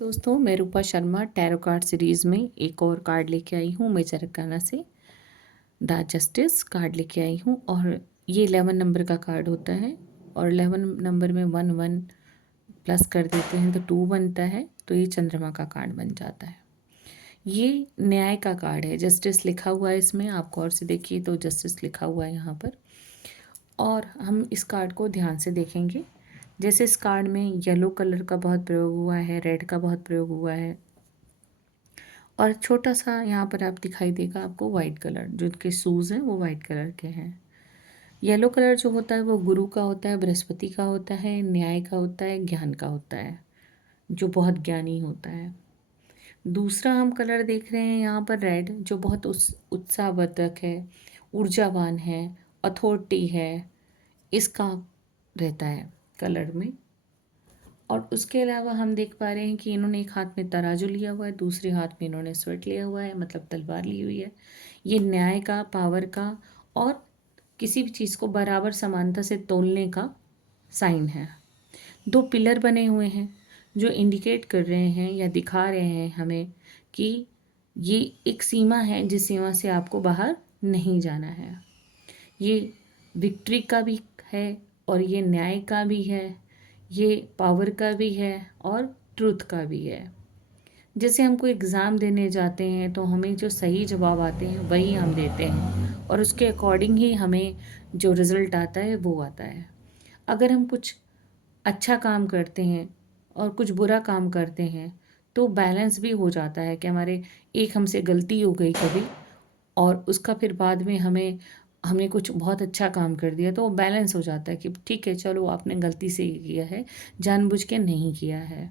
दोस्तों, मैं रूपा Sharma tarot card series में एक और कार्ड लेके आई हूँ। मेजर अर्काना से द जस्टिस कार्ड लेके आई हूँ और ये 11 नंबर का कार्ड होता है और 11 नंबर में 1 1 प्लस कर देते हैं तो 2 बनता है, तो ये चंद्रमा का कार्ड बन जाता है। ये न्याय का कार्ड है, जस्टिस लिखा हुआ है इसमें। आप गौर से देखिए तो जस्टिस लिखा हुआ है यहाँ पर। और हम इस कार्ड को ध्यान से देखेंगे। जैसे इस कार्ड में येलो कलर का बहुत प्रयोग हुआ है, रेड का बहुत प्रयोग हुआ है और छोटा सा यहाँ पर आप दिखाई देगा आपको वाइट कलर, जो इनके शूज़ हैं वो वाइट कलर के हैं। येलो कलर जो होता है वो गुरु का होता है, बृहस्पति का होता है, न्याय का होता है, ज्ञान का होता है, जो बहुत ज्ञानी होता है। दूसरा हम कलर देख रहे हैं यहाँ पर रेड, जो बहुत उत्साहवर्धक है, ऊर्जावान है, अथॉरिटी है, इसका रहता है कलर में। और उसके अलावा हम देख पा रहे हैं कि इन्होंने एक हाथ में तराजू लिया हुआ है, दूसरे हाथ में इन्होंने स्वर्ड लिया हुआ है, मतलब तलवार ली हुई है। ये न्याय का, पावर का और किसी भी चीज़ को बराबर समानता से तोलने का साइन है। 2 पिलर बने हुए हैं जो इंडिकेट कर रहे हैं या दिखा रहे हैं हमें कि ये एक सीमा है जिस सीमा से आपको बाहर नहीं जाना है। ये विक्ट्री का भी है और ये न्याय का भी है, ये पावर का भी है और ट्रूथ का भी है। जैसे हम कोई एग्ज़ाम देने जाते हैं तो हमें जो सही जवाब आते हैं वही हम देते हैं और उसके अकॉर्डिंग ही हमें जो रिज़ल्ट आता है वो आता है। अगर हम कुछ अच्छा काम करते हैं और कुछ बुरा काम करते हैं तो बैलेंस भी हो जाता है कि हमारे एक हमसे गलती हो गई कभी और उसका फिर बाद में हमने कुछ बहुत अच्छा काम कर दिया तो वो बैलेंस हो जाता है कि ठीक है, चलो आपने गलती से किया है, जानबूझ के नहीं किया है।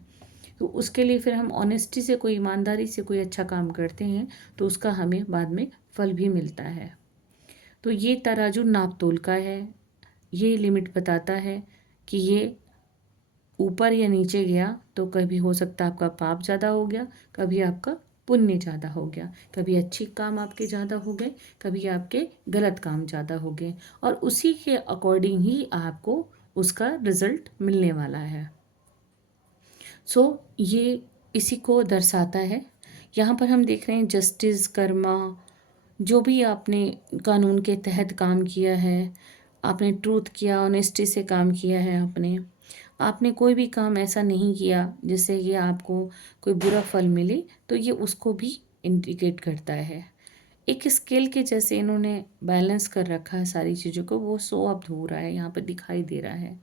तो उसके लिए फिर हम ऑनेस्टी से, कोई ईमानदारी से कोई अच्छा काम करते हैं तो उसका हमें बाद में फल भी मिलता है। तो ये तराजू नाप तोल का है, ये लिमिट बताता है कि ये ऊपर या नीचे गया तो कभी हो सकता है आपका पाप ज़्यादा हो गया, कभी आपका पुण्य ज़्यादा हो गया, कभी अच्छे काम आपके ज़्यादा हो गए, कभी आपके गलत काम ज़्यादा हो गए और उसी के अकॉर्डिंग ही आपको उसका रिज़ल्ट मिलने वाला है। ये इसी को दर्शाता है। यहाँ पर हम देख रहे हैं जस्टिस, कर्मा, जो भी आपने कानून के तहत काम किया है, आपने ट्रूथ किया, ऑनेस्टी से काम किया है, आपने कोई भी काम ऐसा नहीं किया जिससे ये आपको कोई बुरा फल मिले, तो ये उसको भी इंडिकेट करता है। एक स्केल के जैसे इन्होंने बैलेंस कर रखा है सारी चीज़ों को, वो शो अप हो रहा है, यहाँ पर दिखाई दे रहा है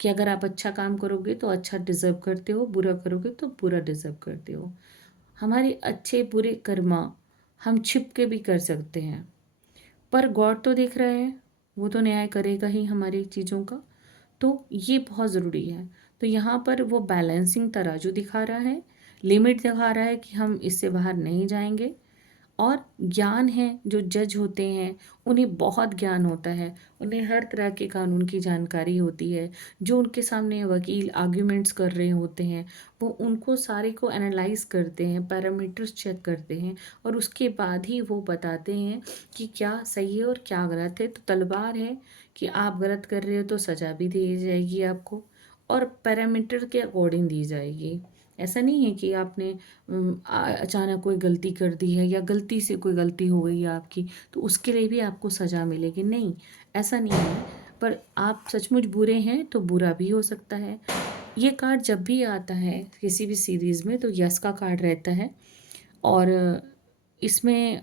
कि अगर आप अच्छा काम करोगे तो अच्छा डिज़र्व करते हो, बुरा करोगे तो बुरा डिज़र्व करते हो। हमारे अच्छे बुरे कर्मा हम छिप के भी कर सकते हैं, पर गॉड तो देख रहे हैं, वो तो न्याय करेगा ही हमारी चीज़ों का। तो ये बहुत ज़रूरी है। तो यहाँ पर वो बैलेंसिंग तराजू दिखा रहा है, लिमिट दिखा रहा है कि हम इससे बाहर नहीं जाएंगे। और ज्ञान है, जो जज होते हैं उन्हें बहुत ज्ञान होता है, उन्हें हर तरह के कानून की जानकारी होती है। जो उनके सामने वकील आर्ग्यूमेंट्स कर रहे होते हैं वो उनको सारे को एनालाइज करते हैं, पैरामीटर्स चेक करते हैं और उसके बाद ही वो बताते हैं कि क्या सही है और क्या गलत है। तो तलवार है कि आप गलत कर रहे हो तो सज़ा भी दी जाएगी आपको और पैरामीटर के अकॉर्डिंग दी जाएगी। ऐसा नहीं है कि आपने अचानक कोई गलती कर दी है या गलती से कोई गलती हो गई है आपकी तो उसके लिए भी आपको सज़ा मिलेगी, नहीं, ऐसा नहीं है। पर आप सचमुच बुरे हैं तो बुरा भी हो सकता है। ये कार्ड जब भी आता है किसी भी सीरीज़ में तो यस का कार्ड रहता है और इसमें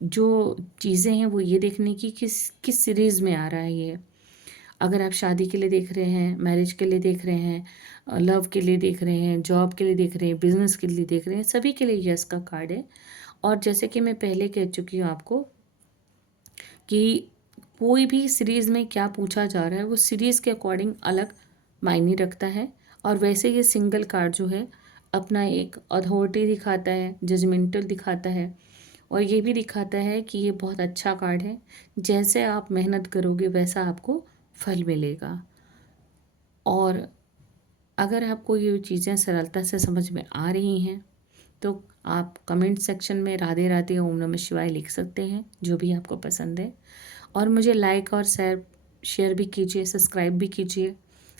जो चीज़ें हैं वो ये देखने की किस किस सीरीज़ में आ रहा है ये। अगर आप शादी के लिए देख रहे हैं, मैरिज के लिए देख रहे हैं, लव के लिए देख रहे हैं, जॉब के लिए देख रहे हैं, बिजनेस के लिए देख रहे हैं, सभी के लिए यस का कार्ड है। और जैसे कि मैं पहले कह चुकी हूँ आपको कि कोई भी सीरीज़ में क्या पूछा जा रहा है वो सीरीज़ के अकॉर्डिंग अलग मायने रखता है। और वैसे ये सिंगल कार्ड जो है अपना एक अथॉरिटी दिखाता है, जजमेंटल दिखाता है और ये भी दिखाता है कि ये बहुत अच्छा कार्ड है, जैसे आप मेहनत करोगे वैसा आपको फल मिलेगा। और अगर आपको ये चीज़ें सरलता से समझ में आ रही हैं तो आप कमेंट सेक्शन में राधे राधे ओम नमः शिवाय लिख सकते हैं, जो भी आपको पसंद है। और मुझे लाइक और शेयर भी कीजिए, सब्सक्राइब भी कीजिए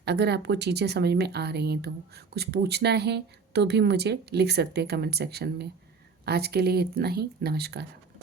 अगर आपको चीज़ें समझ में आ रही हैं। तो कुछ पूछना है तो भी मुझे लिख सकते हैं कमेंट सेक्शन में। आज के लिए इतना ही। नमस्कार।